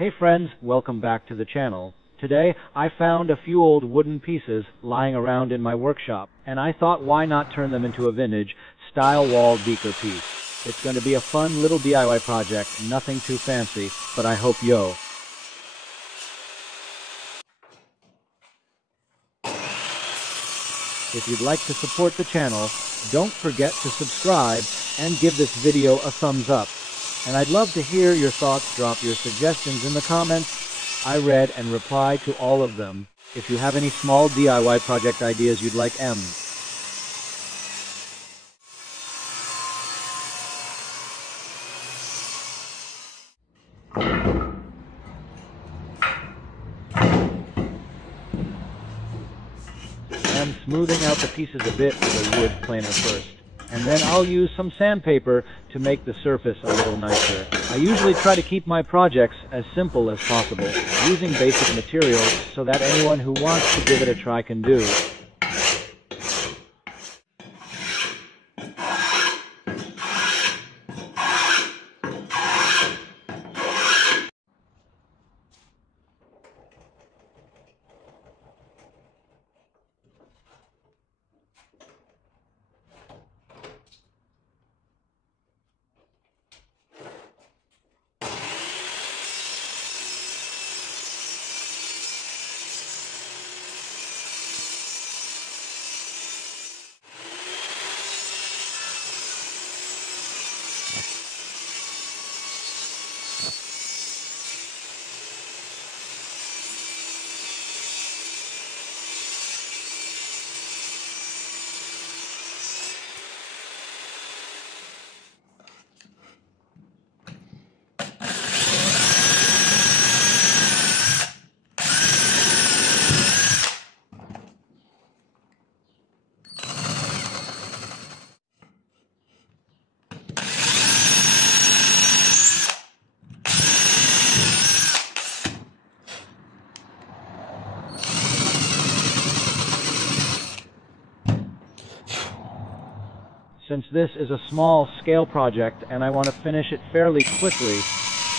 Hey friends, welcome back to the channel. Today, I found a few old wooden pieces lying around in my workshop, and I thought why not turn them into a vintage style wall decor piece. It's going to be a fun little DIY project, nothing too fancy, but I hope yo. If you'd like to support the channel, don't forget to subscribe and give this video a thumbs up. And I'd love to hear your thoughts. Drop your suggestions in the comments. I read and reply to all of them. If you have any small DIY project ideas you'd like I'm smoothing out the pieces a bit with a wood planer first. And then I'll use some sandpaper to make the surface a little nicer. I usually try to keep my projects as simple as possible, using basic materials so that anyone who wants to give it a try can do. Since this is a small-scale project and I want to finish it fairly quickly,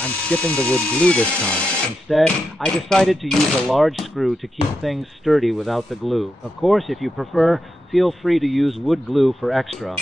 I'm skipping the wood glue this time. Instead, I decided to use a large screw to keep things sturdy without the glue. Of course, if you prefer, feel free to use wood glue for extra.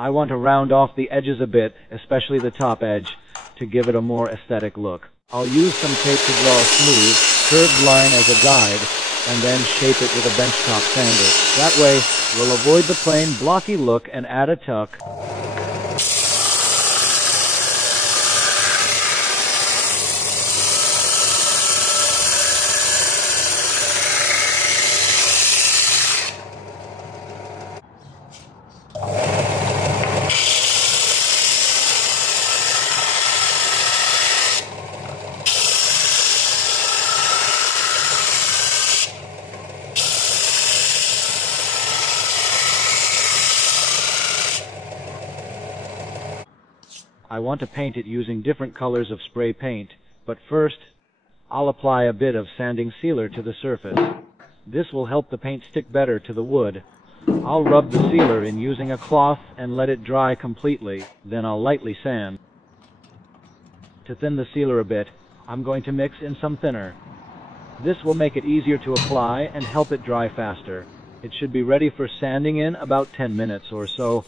I want to round off the edges a bit, especially the top edge, to give it a more aesthetic look. I'll use some tape to draw a smooth, curved line as a guide, and then shape it with a benchtop sander. That way, we'll avoid the plain, blocky look and add a tuck. I want to paint it using different colors of spray paint, but first, I'll apply a bit of sanding sealer to the surface. This will help the paint stick better to the wood. I'll rub the sealer in using a cloth and let it dry completely, then I'll lightly sand. To thin the sealer a bit, I'm going to mix in some thinner. This will make it easier to apply and help it dry faster. It should be ready for sanding in about 10 minutes or so.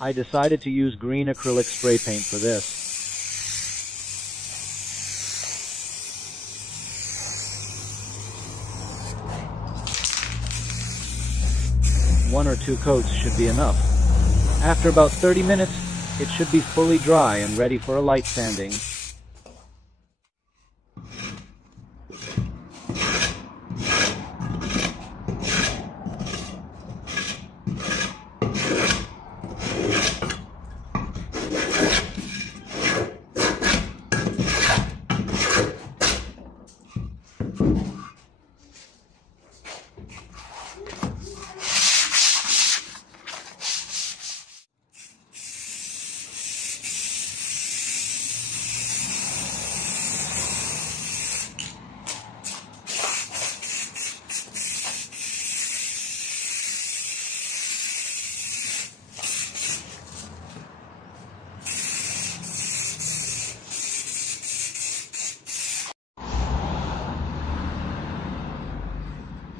I decided to use green acrylic spray paint for this. One or 2 coats should be enough. After about 30 minutes, it should be fully dry and ready for a light sanding.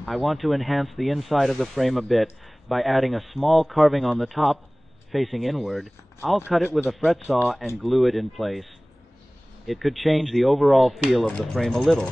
I want to enhance the inside of the frame a bit by adding a small carving on the top, facing inward. I'll cut it with a fret saw and glue it in place. It could change the overall feel of the frame a little.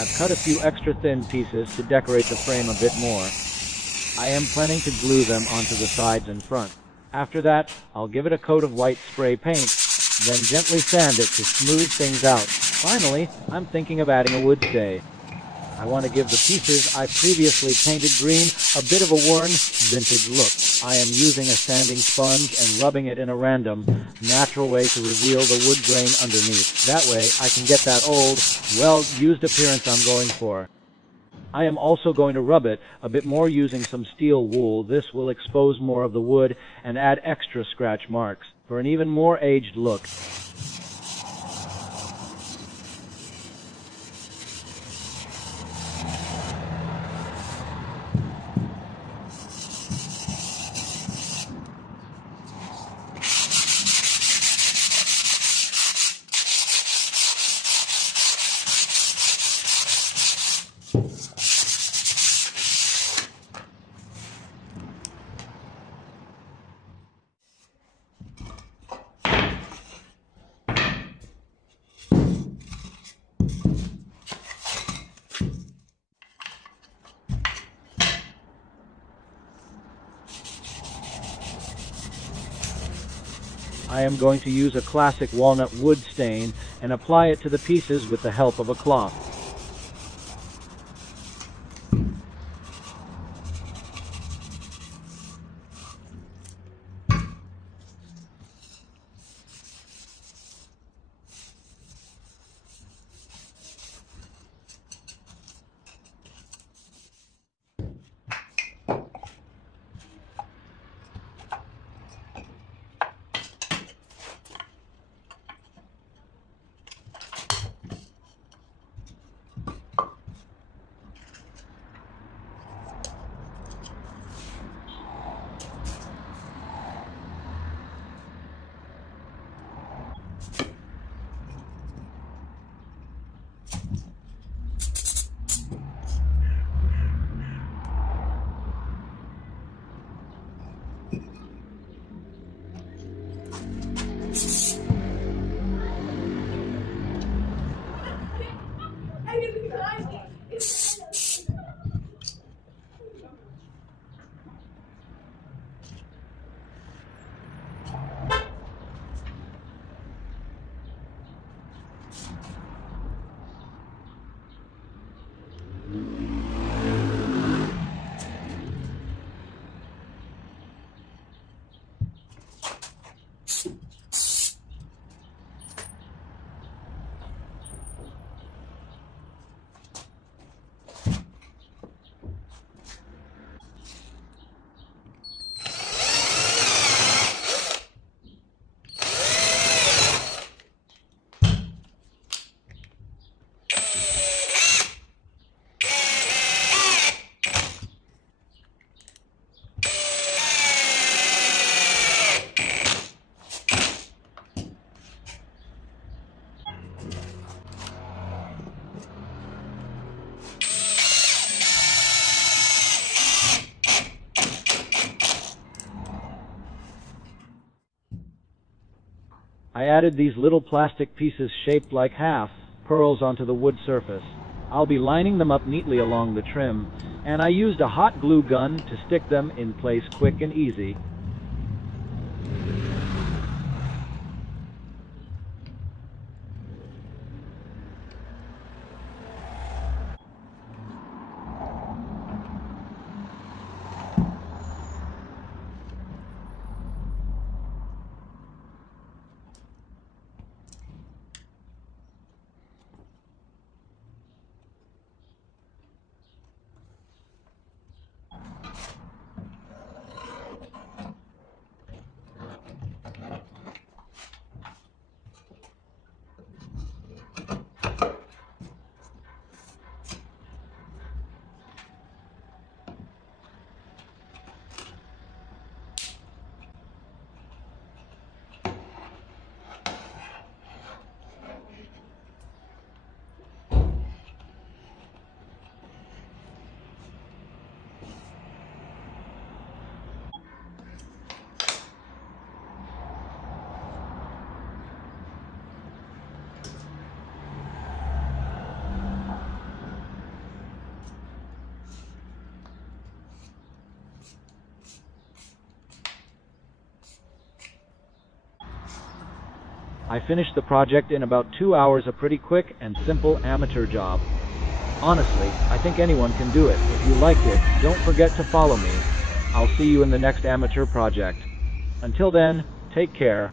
I've cut a few extra thin pieces to decorate the frame a bit more. I am planning to glue them onto the sides and front. After that, I'll give it a coat of white spray paint, then gently sand it to smooth things out. Finally, I'm thinking of adding a wood stay. I want to give the pieces I previously painted green a bit of a worn, vintage look. I am using a sanding sponge and rubbing it in a random, natural way to reveal the wood grain underneath. That way, I can get that old, well-used appearance I'm going for. I am also going to rub it a bit more using some steel wool. This will expose more of the wood and add extra scratch marks for an even more aged look. I am going to use a classic walnut wood stain and apply it to the pieces with the help of a cloth. I added these little plastic pieces shaped like half pearls onto the wood surface. I'll be lining them up neatly along the trim, and I used a hot glue gun to stick them in place quick and easy. I finished the project in about 2 hours, a pretty quick and simple amateur job. Honestly, I think anyone can do it. If you liked it, don't forget to follow me. I'll see you in the next amateur project. Until then, take care.